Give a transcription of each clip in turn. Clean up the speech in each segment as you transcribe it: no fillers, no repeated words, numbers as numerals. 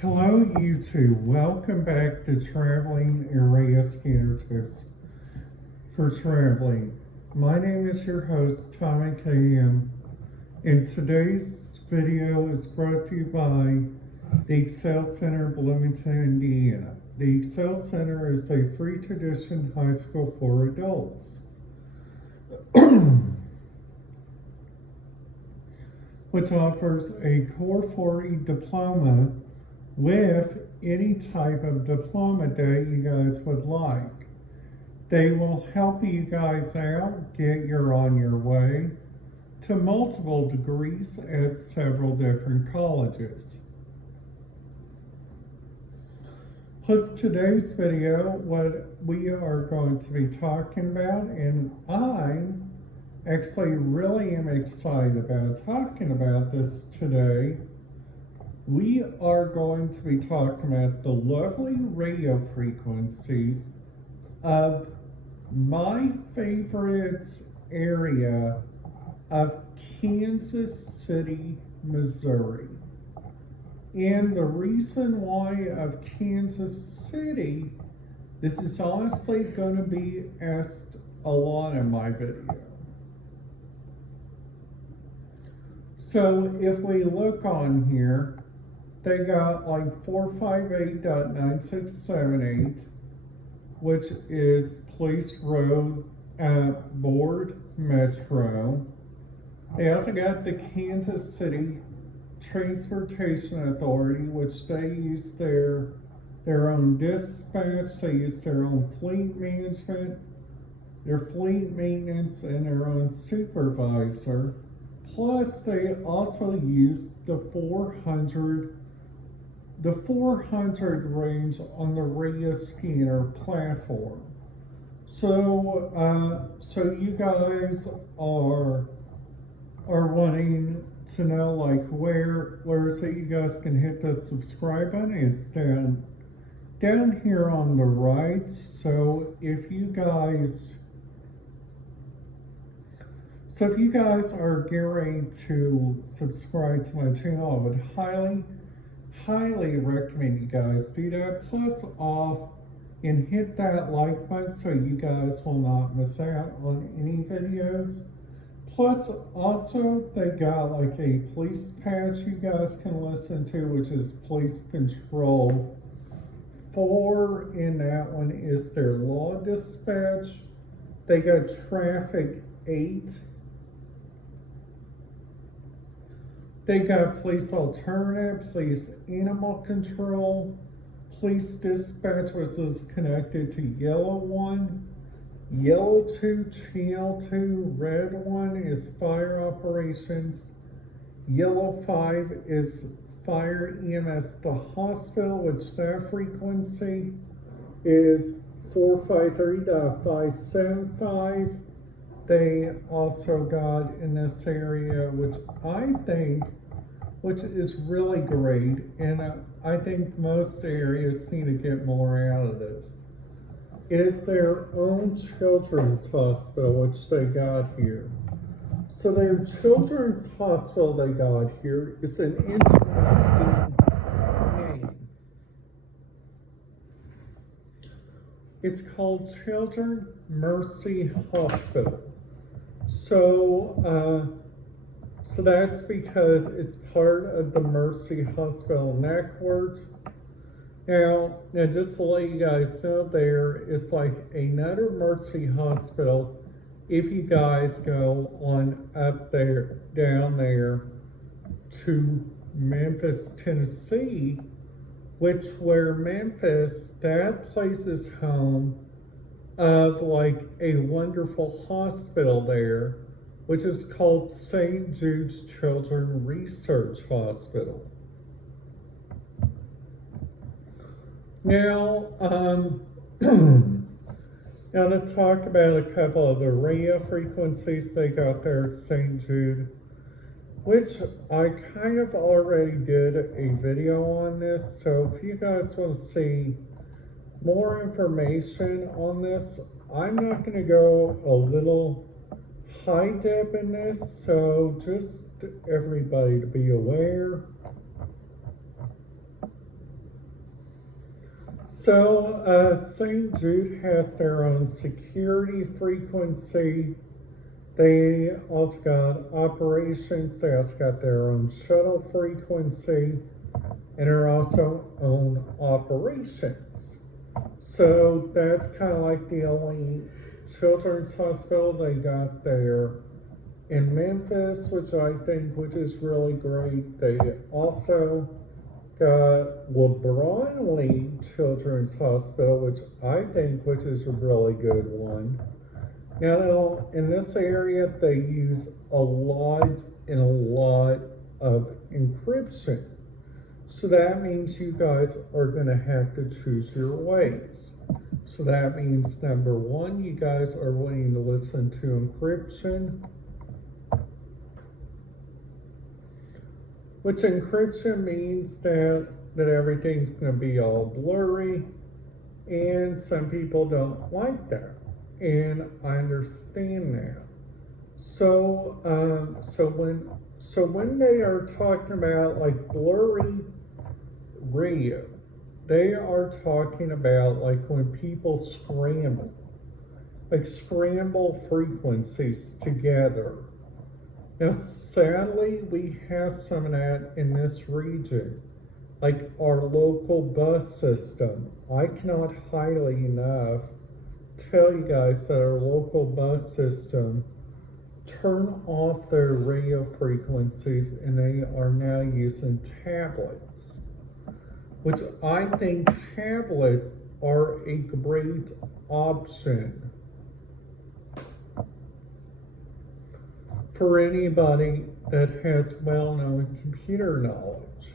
Hello YouTube, welcome back to Traveling Area Scanner Tips for Traveling. My name is your host, Tommy KM, and today's video is brought to you by the Excel Center, Bloomington, Indiana. The Excel Center is a free tradition high school for adults, which offers a Core 40 diploma with any type of diploma that you guys would like. They will help you guys out, get you on your way to multiple degrees at several different colleges. Plus today's video, what we are going to be talking about, and I actually really am excited about talking about this today. We are going to be talking about the lovely radio frequencies of my favorite area of Kansas City, Missouri. And the reason why of Kansas City, this is honestly going to be asked a lot in my video. So if we look on here, they got like 458.9678, which is Police Road Board Metro. They also got the Kansas City Transportation Authority, which they use their own dispatch, they use their own fleet management, their fleet maintenance, and their own supervisor. Plus, they also use the 400 range on the radio scanner platform. So you guys are wanting to know like where is it you guys can hit the subscribe button. It's down here on the right. So if you guys are getting ready to subscribe to my channel, I would highly recommend you guys do that. Plus off and hit that like button so you guys will not miss out on any videos. Plus also they got like a police patch you guys can listen to, which is Police Control 4, and that one is their law dispatch. They got Traffic 8. They got Police Alternative, Police Animal Control, Police Dispatch, which is connected to Yellow 1, Yellow 2, Channel 2, Red 1 is Fire Operations, Yellow 5 is Fire EMS the Hospital, which that frequency is 453.575. They also got in this area, which is really great, and I think most areas need to get more out of this. It is their own children's hospital, which they got here. So their children's hospital they got here is an interesting name. It's called Children's Mercy Hospital. So that's because it's part of the Mercy Hospital network. Now just to let you guys know, there is like another Mercy Hospital if you guys go on up there, down there to Memphis, Tennessee, where Memphis, that place is home of like a wonderful hospital there, which is called St. Jude's Children's Research Hospital. Now, now to talk about a couple of the radio frequencies they got there at St. Jude, which I kind of already did a video on this. So if you guys want to see more information on this, I'm not going to go a little high dip in this, so just everybody to be aware. So St. Jude has their own security frequency. They also got operations. They also got their own shuttle frequency, and their also own operations. So that's kind of like the only children's hospital they got there in Memphis, which is really great. They also got LeBron Lee Children's Hospital, which is a really good one. Now, in this area, they use a lot of encryption. So that means you guys are going to have to choose your ways. So that means number one, you guys are willing to listen to encryption, which encryption means that everything's going to be all blurry, and some people don't like that, and I understand that. So when they are talking about like blurry radio, they are talking about like when people scramble frequencies together. Now, sadly, we have some of that in this region, like our local bus system. I cannot highly enough tell you guys that our local bus system turn off their radio frequencies, and they are now using tablets, which I think tablets are a great option for anybody that has well-known computer knowledge.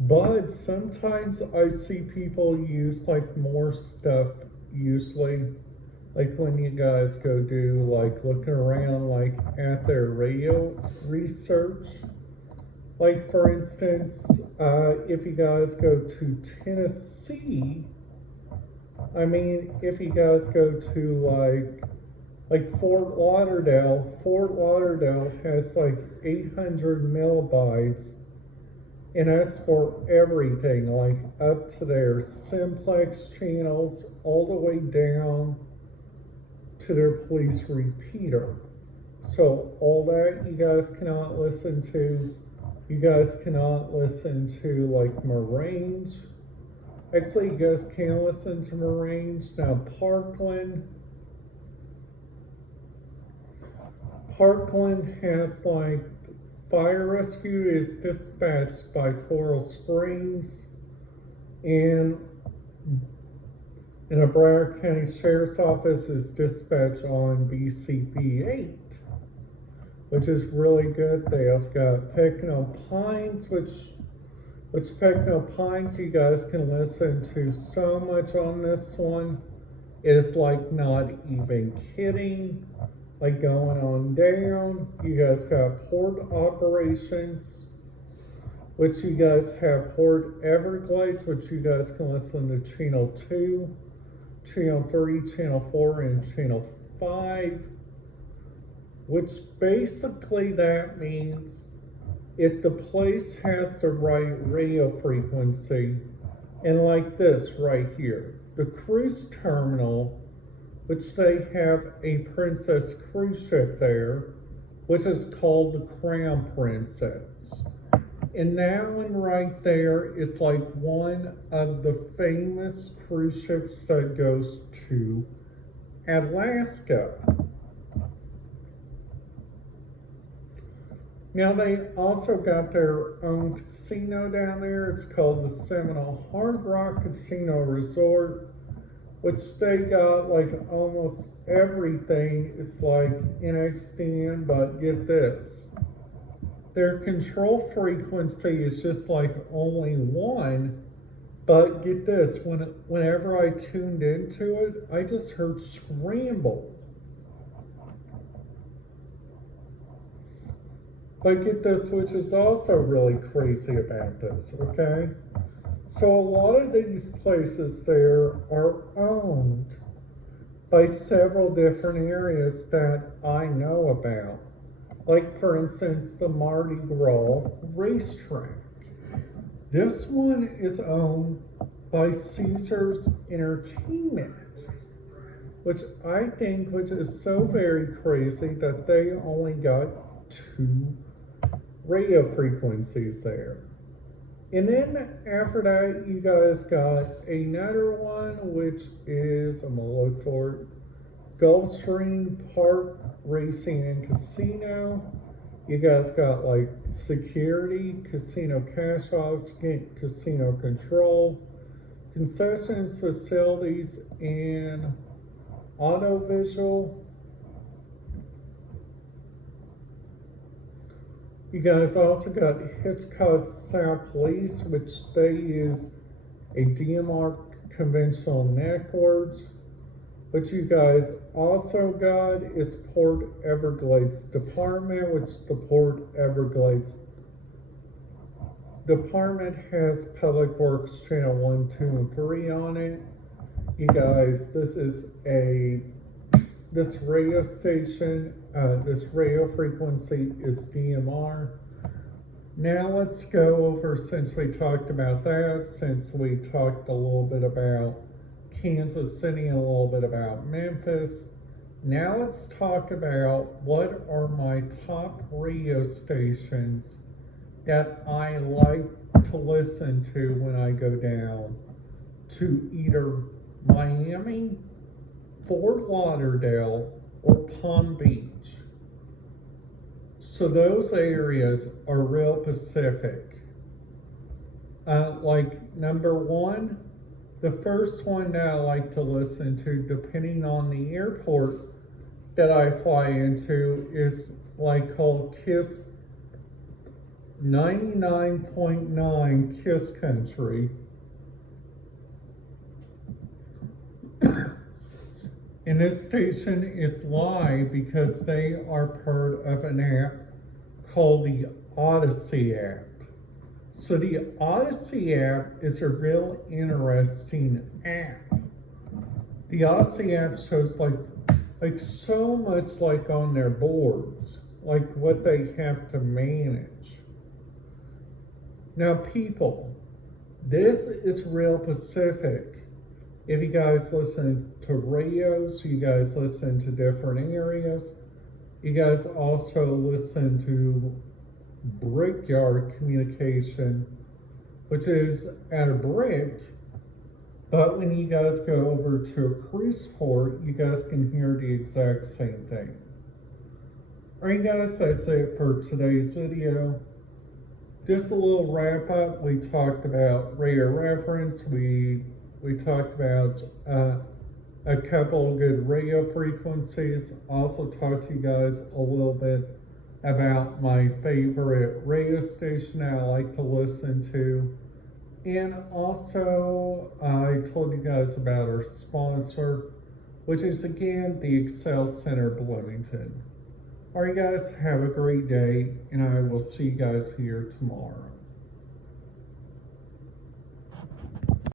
But sometimes I see people use like more stuff, usually like when you guys go do like looking around like at their radio research. Like for instance, if you guys go to Tennessee, if you guys go to like Fort Lauderdale has like 800 millibytes, and that's for everything, like up to their simplex channels, all the way down to their police repeater. So all that you guys cannot listen to. You guys cannot listen to like Marange. Actually, you guys can listen to Marange. Now Parkland has like fire rescue is dispatched by Coral Springs, and a Broward County Sheriff's Office is dispatched on BCP 8, which is really good. They also got Pecknow Pines, which Pecknow Pines you guys can listen to so much on this one. It is like not even kidding. Like going on down, you guys got port operations, which you guys have Port Everglades, which you guys can listen to channel 2, channel 3, channel 4, and channel 5, which basically that means if the place has the right radio frequency, and like this right here, the cruise terminal, which they have a Princess cruise ship there, which is called the Crown Princess. And that one right there is like one of the famous cruise ships that goes to Alaska. Now they also got their own casino down there. It's called the Seminole Hard Rock Casino Resort, which they got like almost everything. It's like NXDN, but get this. Their control frequency is just like only 1, but get this, whenever I tuned into it, I just heard scramble. But get this, which is also really crazy about this, okay? So a lot of these places there are owned by several different areas that I know about. Like for instance, the Mardi Gras racetrack. This one is owned by Caesar's Entertainment, which is so very crazy that they only got 2 radio frequencies there. And then after that, you guys got another one, which is, I'm gonna look for it, Gulfstream Park Racing and Casino. You guys got like security, casino cash offs, casino control, concessions, facilities, and audiovisual. You guys also got Hitchcock South Police, which they use a DMR conventional networks. What you guys also got is Port Everglades Department, which the Port Everglades Department has Public Works Channel 1, 2, and 3 on it. You guys, this radio station, this radio frequency is DMR. Now let's go over, since we talked about that, since we talked a little bit about Kansas City and a little bit about Memphis. Now let's talk about what are my top radio stations that I like to listen to when I go down to either Miami, Fort Lauderdale, or Palm Beach. So those areas are real Pacific. Like number 1, the first one that I like to listen to, depending on the airport that I fly into, is like called KISS 99.9 KISS Country. And this station is live because they are part of an app called the Odyssey app. So the Odyssey app is a real interesting app. The Odyssey app shows like so much like on their boards, like what they have to manage. Now people, this is real Pacific. If you guys listen to radios, you guys listen to different areas, you guys also listen to brickyard communication, which is at a brick, but when you guys go over to a cruise port, you guys can hear the exact same thing. Alright guys, that's it for today's video. Just a little wrap up. We talked about radio reference, we talked about a couple of good radio frequencies. Also talked to you guys a little bit about my favorite radio station that I like to listen to. And also, I told you guys about our sponsor, which is again, the Excel Center Bloomington. Alright guys, have a great day, and I will see you guys here tomorrow.